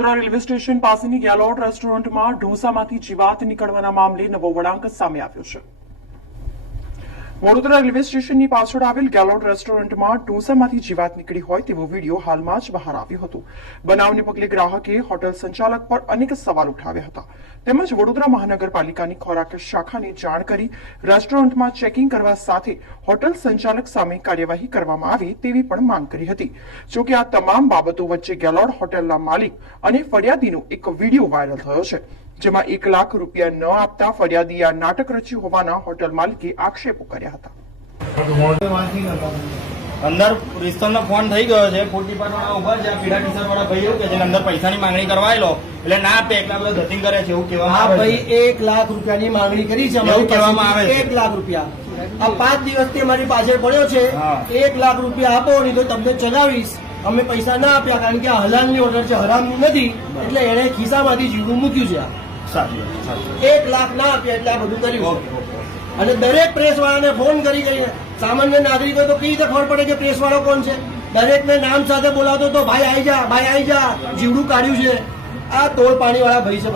Vadodara railway station પાસેની ગેલોટ રેસ્ટોરન્ટમાં ઢોસામાંથી જીવાત નીકળવાના મામલે નવો વળાંક સામે આવ્યો છે। વડોદરા રેલવે સ્ટેશનની પાછળ આવેલ ગેલોટ રેસ્ટોરન્ટમાં ઢોસામાંથી જીવાત નીકળી હોય તેવો વિડીયો હાલમાં જ બહાર આવ્યો હતો। બનાવને પગલે ગ્રાહકે હોટેલ સંચાલક પર અનેક સવાલ ઉઠાવ્યા હતા તેમજ વડોદરા મહાનગરપાલિકાની ખોરાક શાખાને જાણ કરી રેસ્ટોરન્ટમાં ચેકિંગ કરવા સાથે હોટેલ સંચાલક સામે કાર્યવાહી કરવામાં આવે તેવી પણ માંગ કરી હતી। જોકે આ તમામ બાબતો વચ્ચે ગેલોટ હોટેલના માલિક અને ફરિયાદીનો એક વિડીયો વાયરલ થયો છે, જેમાં 1 લાખ રૂપિયા ન આપતા ફરિયાદીએ આ નાટક રચ્યું હોવાના હોટેલ માલિકે આક્ષેપો કર્યા હતા। અંદર રિસ્ટોરન્ટનો ફોન થઈ ગયો છે, ફૂડ ડિપાર્ટમેન્ટમાં ઉભા છે, પીડા ટીશર્ટ વાળા ભાઈ કે જેને અંદર પૈસાની માંગણી કરવાયેલો એટલે ના આપે એટલા બધા ધતિંગ કરે છે એવું કહેવામાં આવે છે। ભાઈ 1 લાખ રૂપિયાની માંગણી કરી છે, એવું કહેવામાં આવે છે। 1 લાખ રૂપિયા આ 5 દિવસથી અમારી પાછળ પડ્યો છે। 1 લાખ રૂપિયા આપો નહીં તો તમને ચગાવીશ। અમે પૈસા ના આપ્યા કારણ કે આ હલાલની ઓર્ડર છે, હરામની નથી, એટલે એને ખિસ્સામાંથી જીવડું મૂક્યું છે। 1 લાખ ના આપ્યા એટલે આ બધું કર્યું। અને દરેક પ્રેસ વાળાને ફોન કરીને સામાન્ય નાગરિકો તો કઈ રીતે ખબર પડે કે પ્રેસ વાળો કોણ છે? દરેકને નામ સાથે બોલાવતો તો ભાઈ આવી જા, ભાઈ આવી જા, જીવડું કાઢ્યું છે। આ તોડ પાણી વાળા ભાઈ છે।